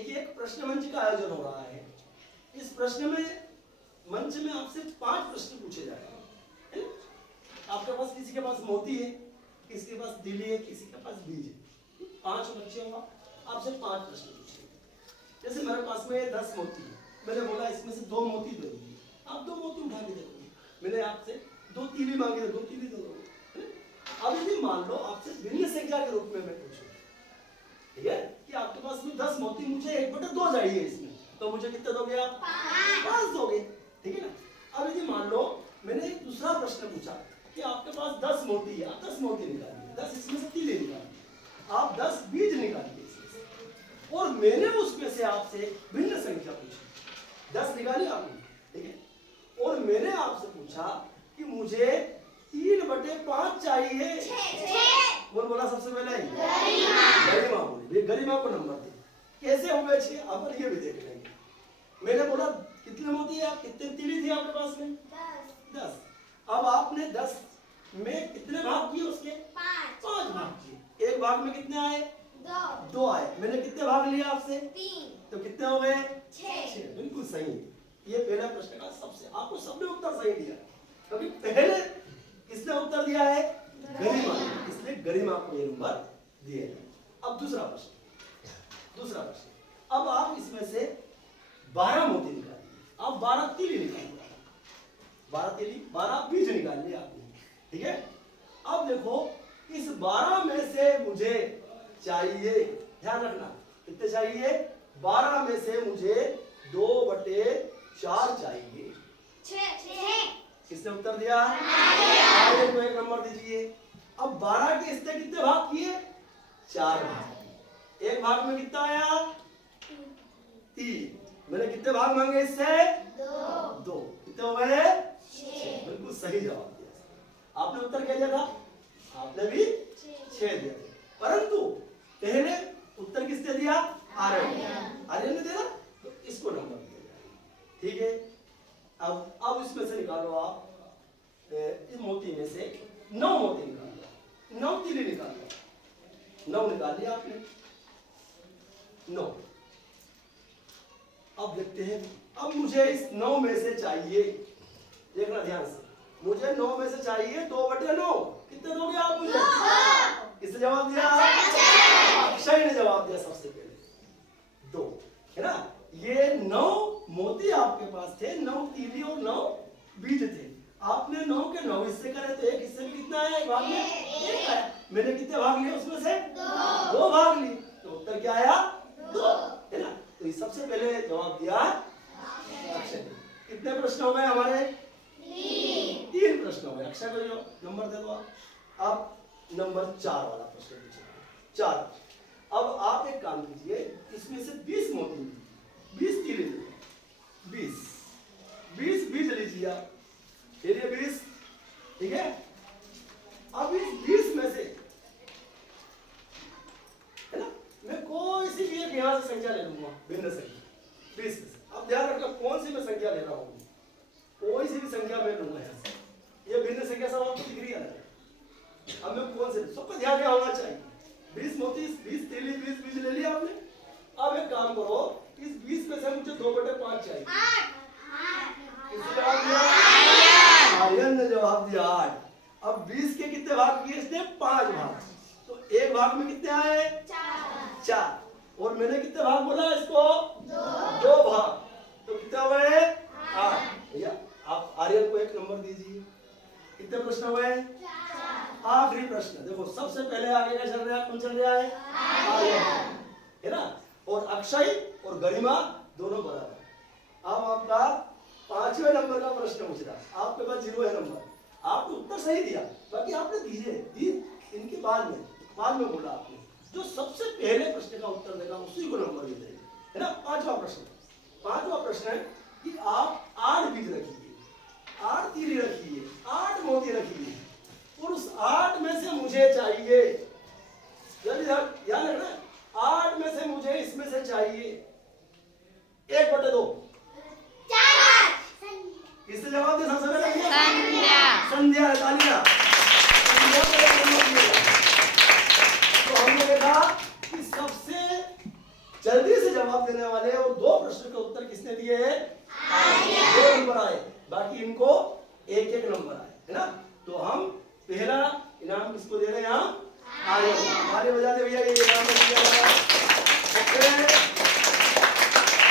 देखिए एक प्रश्न मंच का आयोजन हो रहा है। इस प्रश्न में मंच में आपसे 5 प्रश्न पूछे जा रहे हैं। आपके पास किसी के पास मोती है, किसी के पास तिली है, किसी के पास बीज है। 5 बच्चे होगा, आपसे 5 प्रश्न पूछे। जैसे मेरे पास में 10 मोती है, मैंने बोला इसमें से 2 मोती दे दीजिए, आप 2 मोती उठा के दे दोगे। मैंने आपसे 2 तीली मांगी, 2 तीली दे दोगे। अब यदि मान लो आपसे भिन्न संख्या के रूप में मैं पूछूं, ठीक है, कि आपके पास में 10 मोती, मुझे 1/2 चाहिए इसमें, तो मुझे कितने दोगे आप? 5 दोगे, ठीक है ना। अब यदि मान लो मैंने एक दूसरा प्रश्न पूछा कि आपके पास 10 मोती है, आप 10 मोती निकालिए, 10 इसमें से तीली निकालिए, आप 10 बीज निकालिए इसमें से, और मैंने उसमें से आपसे भिन्न संख्या पूछी, 10 निकाली आपने, ठीक है, और मैंने आपसे पूछा कि मुझे 3/5 चाहिए। कौन बोला सबसे पहले? गरिमा बोली। गरिमा को नंबर दे, कैसे हो गए 6, अब ये भी देख लेंगे। मैंने बोला कितने मोती है, आप कितने तीली थी आपके पास में? 10। अब आपने 10 में कितने भाग किए उसके? 5 भाग किए। एक भाग में कितने आए? 2 आए। मैंने कितने भाग लिए आपसे? 3। तो कितने हो गए? 6। बिल्कुल सही। ये पहला प्रश्न का सबसे, आपको सबने उत्तर सही दिया, क्योंकि पहले किसने उत्तर दिया है? गरिमा, इसलिए गरिमा को ये नंबर दिए। अब दूसरा प्रश्न, अब आप इसमें से 12 मोती निकालिए, आप 12 तीली निकालिए, 12 बीज निकाल लिए आपने, ठीक है। अब देखो इस 12 में से मुझे चाहिए, ध्यान रखना कितने चाहिए? 12 में से मुझे 2/4 चाहिए। 6। किसने उत्तर दिया? आर्यन को 1 नंबर दीजिए। अब 12 के इससे कितने भाग किए? 4 भाग। एक भाग में कितना आया? 3। मैंने कितने भाग मांगे इससे? 2। कितने हो गए? 6। बिल्कुल सही जवाब दिया। आपने उत्तर क्या दिया था? आपने भी 6 दिया, परंतु पहले उत्तर किसने दिया? आर्यन ने दिया, तो इसको नंबर दिया, ठीक है। अब इसमें से निकालो आप, इस मोती में से 9 मोती निकालो, 9 तीली निकालो, 9 निकाल लिया आपने, 9। अब देखते हैं, अब मुझे इस 9 में से चाहिए, देखना ध्यान से, मुझे 9 में से चाहिए 2/9। कितने दोगे आप मुझे? किसने जवाब दिया? अक्षय ने जवाब दिया सबसे पहले, 2, है ना। ये 9 मोती आपके पास थे, 9 तीली और 9 बीज थे। आपने 9 के 9 हिस्से करे, तो एक हिस्से में कितना आया? एक भाग में 1 आया। मैंने कितने भाग लिए उसमें से? 2 भाग लिए, तो उत्तर क्या आया? 2, है ना। तो ये सबसे पहले जवाब दिया अक्षय। कितने प्रश्न हो गए हमारे? 3 प्रश्न हो गए। अक्षय को नंबर दे दो। अब नंबर 4 वाला प्रश्न पूछिए। 4। अब आप एक काम कीजिए, इसमें से 20 मोती, 20 तीली, 20 बीज लीजिए आप, ये 20, ठीक है। अब इस 20 में से, है ना, मैं कोई सी भी एक यहां से संख्या ले लूंगा, भिन्न संख्या 20 में से। अब ध्यान रखना कौन सी मैं संख्या ले रहा हूं, कोई सी भी संख्या मैं लूंगा यहां से। ये भिन्न संख्या सब आपको दिख रही है। अब मैं कौन से, सबका ध्यान यहाँ होना चाहिए। 20 मोती, 20 तीली, 20 बीज ले लिया आपने। अब एक काम करो, इस 20 में से मुझे 2/5 चाहिए। किसने जवाब दिया? आर्यन ने जवाब दिया 8। अब 20 के कितने भाग किए इसने? 5 भाग। तो एक भाग में कितने आए? 4। और मैंने कितने भाग बोला इसको? 2 भाग। तो कितने हो गए? 8। भैया आप आर्यन को 1 नंबर दीजिए। कितने प्रश्न हो गए? आखिरी प्रश्न देखो, सबसे पहले आगे का चल रहा है, कौन चल रहा है? आर्यन, है ना। और अक्षय और गरिमा दोनों बराबर। अब आपका 5वें नंबर का प्रश्न पूछ रहा, आपके पास 0 है नंबर, आपने उत्तर सही दिया, बाकी आपने दीजिए इनके बाद में बोला आपने, जो सबसे पहले प्रश्न का उत्तर देगा उसी को नंबर मिल जाएगा, है ना। 5वां प्रश्न है कि आप 8 बीज रखिए, 8 तीली रखिए, 8 मोती रखिए, और उस 8 में से मुझे चाहिए, याद रखना, 8 में से मुझे इसमें से चाहिए 1/2। किसने जवाब दिया सबसे पहले? संध्या। तालियां। तो हमने देखा कि सबसे जल्दी से जवाब देने वाले और 2 प्रश्न के उत्तर किसने दिए हैं? 2 नंबर आए, बाकी इनको 1-1 नंबर आए, है ना। तो हम पहला इनाम किसको दे रहे हैं यहाँ? आर्यन। ताली बजा दे भैया, ये इनाम दिया।